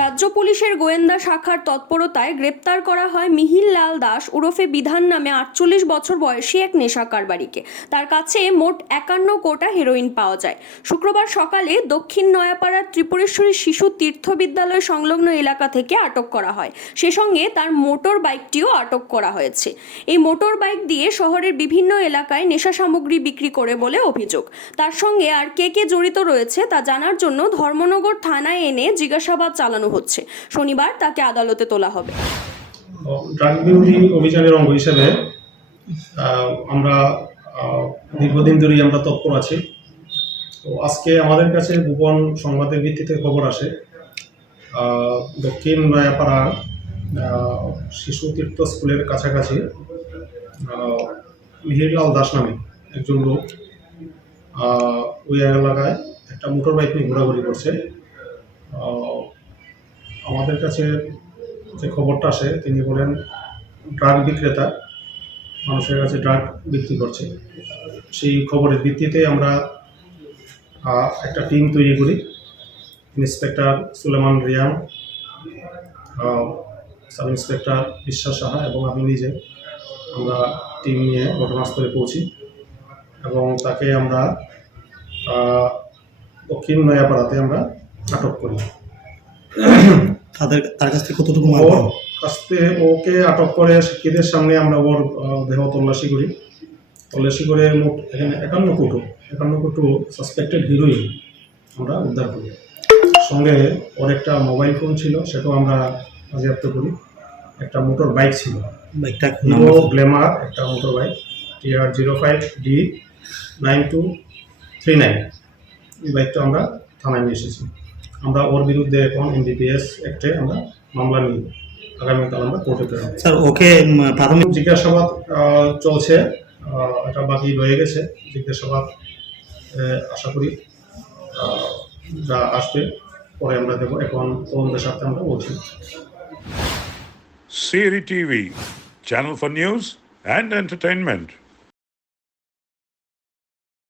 রাজ্য পুলিশের গোয়েন্দা শাখার তৎপরতায় গ্রেপ্তার করা হয় মিহির লাল দাস ওরফে বিধান নামে 48 বছর বয়সী এক নেশা কারবারিকে। তার কাছে মোট 51 কোটা হেরোইন পাওয়া যায়। শুক্রবার সকালে দক্ষিণ নয়াপাড়ার ত্রিপুরেশ্বরী শিশু তীর্থ বিদ্যালয় সংলগ্ন এলাকা থেকে আটক করা হয়। সে সঙ্গে তার মোটর বাইকটিও আটক করা হয়েছে। এই মোটর বাইক দিয়ে শহরের বিভিন্ন এলাকায় নেশা সামগ্রী বিক্রি করে বলে অভিযোগ। তার সঙ্গে আর কে কে জড়িত রয়েছে তা জানার জন্য ধর্মনগর থানায় এনে জিজ্ঞাসাবাদ চালানো হচ্ছে। শনিবার তাকে আদালতে তোলা হবে। ড্রাগ বিরোধী অভিযানের অঙ্গ হিসেবে আমরা দীর্ঘদিন ধরেই আমরা তৎপর আছি। তো আজকে আমাদের কাছে গোপন সংবাদের ভিত্তিতে খবর আসে দক্ষিণ নয়াপাড়া শিশু তীর্থ স্কুলের কাছাকাছি মিহিরলাল দাস নামে একজন লোক ওই এলাকায় একটা মোটর বাইক নিয়ে ঘোরাঘুরি করছে। আমাদের কাছে যে খবরটা আসে তিনি বলেন ড্রাগ বিক্রেতা, মানুষের কাছে ড্রাগ বিক্রি করছে। সেই খবরের ভিত্তিতে আমরা একটা টিম তৈরি করি। Inspector Suleman Riang, sub inspector Biswas Saha এবং আমি নিজে আমরা টিম নিয়ে ঘটনাস্থলে পৌঁছি এবং তাকে আমরা দক্ষিণ নয়াপাড়াতে আমরা আটক করি। তার কাছ থেকে কতটুকু ওর কাছ থেকে ওকে আটক করে সাক্ষীদের সামনে আমরা ওর দেহ তল্লাশি করি। তল্লাশি করে মোট এখানে 51 কোটো সাসপেক্টেড হিরোইন আমরা উদ্ধার করি। সঙ্গে ওর একটা মোবাইল ফোন ছিল, সেটাও আমরা বাজেয়াপ্ত করি। একটা মোটর বাইক ছিল, বাইকটা হিরো গ্ল্যামার, একটা মোটর বাইক TR05D9239। এই বাইকটা আমরা থানায় নিয়ে এসেছি। আমরা ওর বিরুদ্ধে এখন NDPS অ্যাক্টে আমরা মামলা নিই। আগামীকাল আমরা কোর্টে প্রেরণ। স্যার, ওকে প্রাথমিক জিজ্ঞাসাবাদ চলছে, এটা বাকি রয়ে গেছে জিজ্ঞাসাবাদ। আশা করি যা আসবে পরে আমরা দেবো। এখন তদন্তের সাথে আমরা বলছি। Siri TV, channel for news and entertainment.